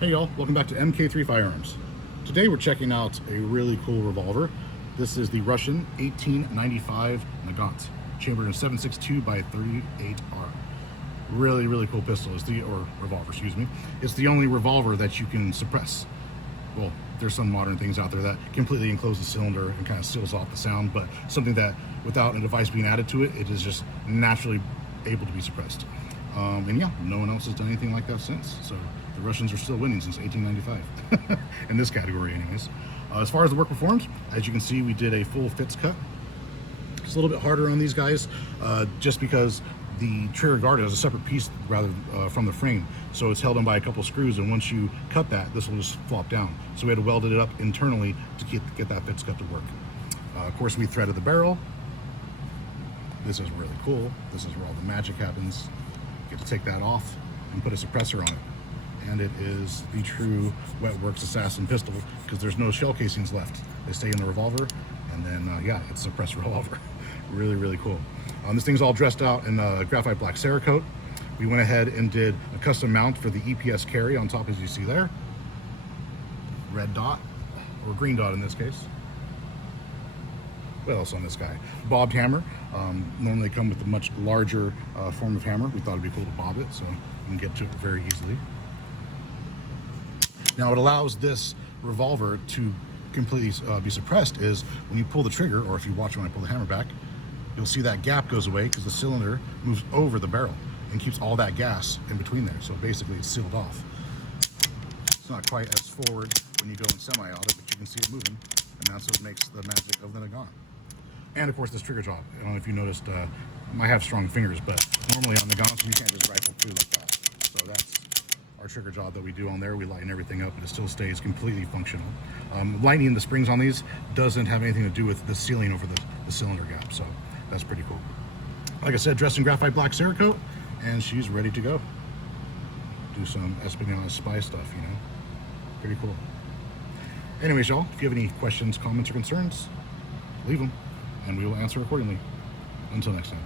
Hey y'all, welcome back to MK3 Firearms. Today we're checking out a really cool revolver. This is the Russian 1895 Nagant, chambered in 7.62 by 38R. Really cool pistol. Or revolver, excuse me. It's the only revolver that you can suppress. Well, there's some modern things out there that completely enclose the cylinder and kind of seals off the sound, but something that without a device being added to it, it is just naturally able to be suppressed. And yeah, no one else has done anything like that since. So the Russians are still winning since 1895 in this category anyways. As far as the work performed, as you can see, we did a full fits cut. It's a little bit harder on these guys just because the trigger guard has a separate piece rather from the frame, so it's held on by a couple screws, and once you cut that, this will just flop down. So we had to weld it up internally to get that fits cut to work. Of course, we threaded the barrel. This is really cool. This is where all the magic happens. You get to take that off and put a suppressor on it, and it is the true Wetworks Assassin pistol because there's no shell casings left. They stay in the revolver, and then yeah, it's a suppressed revolver. Really cool. This thing's all dressed out in graphite black Cerakote. We went ahead and did a custom mount for the EPS carry on top, as you see there. Red dot, or green dot in this case. What else on this guy? Bobbed hammer. Normally come with a much larger form of hammer. We thought it'd be cool to bob it, so you can get to it very easily. Now, what allows this revolver to completely be suppressed is when you pull the trigger, or if you watch when I pull the hammer back, you'll see that gap goes away because the cylinder moves over the barrel and keeps all that gas in between there. So basically it's sealed off. It's not quite as forward when you go in semi-auto, but you can see it moving, and that's what makes the magic of the Nagant. And of course this trigger job. I don't know if you noticed, I have strong fingers, but normally on Nagants you can't just rifle through like that. So that's our trigger job that we do on there. We lighten everything up, but it still stays completely functional. Lightening the springs on these doesn't have anything to do with the sealing over the cylinder gap, so that's pretty cool. Like I said, dressed in graphite black Cerakote, and she's ready to go. Do some Espionage spy stuff, you know. Pretty cool. Anyways, y'all, if you have any questions, comments, or concerns, leave them, and we will answer accordingly. Until next time.